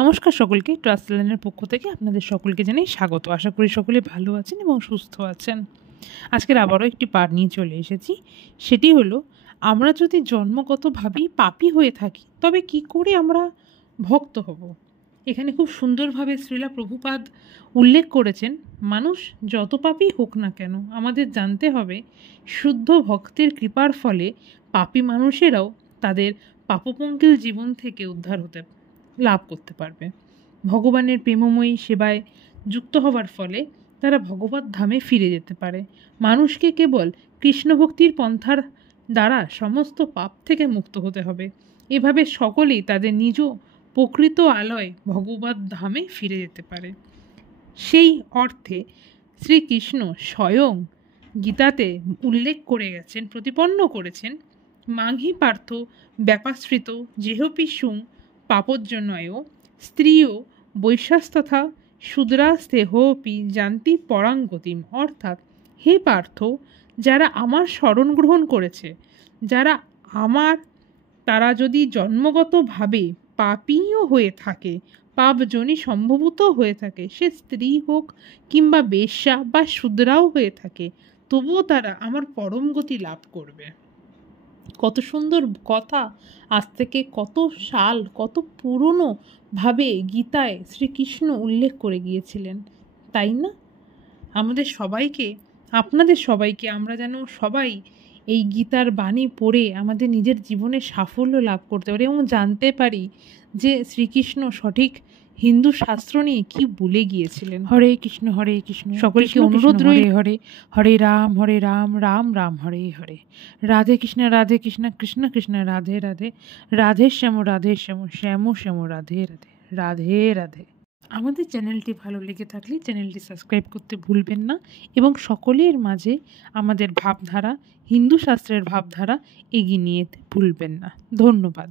নমস্কার সকলকে, ট্রাস্ট চ্যানেলের পক্ষ থেকে আপনাদের সকলকে জানাই স্বাগত। আশা করি সকলে ভালো আছেন এবং সুস্থ আছেন। আজকের আবারও একটি পাঠ নিয়ে চলে এসেছি। সেটি হলো, আমরা যদি জন্মগতভাবেই পাপী হয়ে থাকি তবে কি করে আমরা ভক্ত হব। এখানে খুব সুন্দরভাবে শ্রীলা প্রভুপাদ উল্লেখ করেছেন, মানুষ যত পাপী হোক না কেন আমাদের জানতে হবে শুদ্ধ ভক্তের কৃপার ফলে পাপী মানুষেরাও তাদের পাপপঙ্কিল জীবন থেকে উদ্ধার হতে লাভ করতে পারবে। ভগবানের প্রেমময়ী সেবায় যুক্ত হবার ফলে তারা ভগবত ধামে ফিরে যেতে পারে। মানুষকে কেবল কৃষ্ণভক্তির পন্থার দ্বারা সমস্ত পাপ থেকে মুক্ত হতে হবে। এভাবে সকলেই তাদের নিজ প্রকৃত আলয় ভগবত ধামে ফিরে যেতে পারে। সেই অর্থে শ্রীকৃষ্ণ স্বয়ং গীতাতে উল্লেখ করে গেছেন, প্রতিপন্ন করেছেন, মাঘি পার্থ ব্যাপাশ্রিত যেহপি সুং পাপজ্জনয় স্ত্রীও বৈশ্যাস্তথা শূদ্রাস্তেহপি জানতি পরাঙ্গতিম। অর্থাৎ, হে পার্থ, যারা আমার শরণ গ্রহণ করেছে, যারা তারা যদি জন্মগতভাবে পাপীও হয়ে থাকে, পাপজনী সম্ভবত হয়ে থাকে, সে স্ত্রী হোক কিংবা বেশ্যা বা শূদ্রাও হয়ে থাকে, তবুও তারা আমার পরম গতি লাভ করবে। কত সুন্দর কথা! আজ থেকে কত সাল, কত পুরনো ভাবে গীতায় শ্রীকৃষ্ণ উল্লেখ করে গিয়েছিলেন, তাই না? আপনাদের সবাইকে আমরা যেন সবাই এই গীতার বাণী পড়ে আমাদের নিজের জীবনে সাফল্য লাভ করতে পারি এবং জানতে পারি যে শ্রীকৃষ্ণ সঠিক হিন্দু শাস্ত্র নিয়ে কি বলে গিয়েছিলেন। হরে কৃষ্ণ সকলকে অনুরোধ রইল, হরে রাম রাম রাম হরে হরে, রাধে কৃষ্ণ কৃষ্ণ কৃষ্ণ রাধে রাধে, রাধে শ্যাম শ্যাম শ্যাম রাধে রাধে, রাধে রাধে। আমাদের চ্যানেলটি ভালো লেগে থাকলে চ্যানেলটি সাবস্ক্রাইব করতে ভুলবেন না এবং সকলের মাঝে আমাদের ভাবধারা, হিন্দু শাস্ত্রের ভাবধারা এগিয়ে নিয়ে ভুলবেন না। ধন্যবাদ।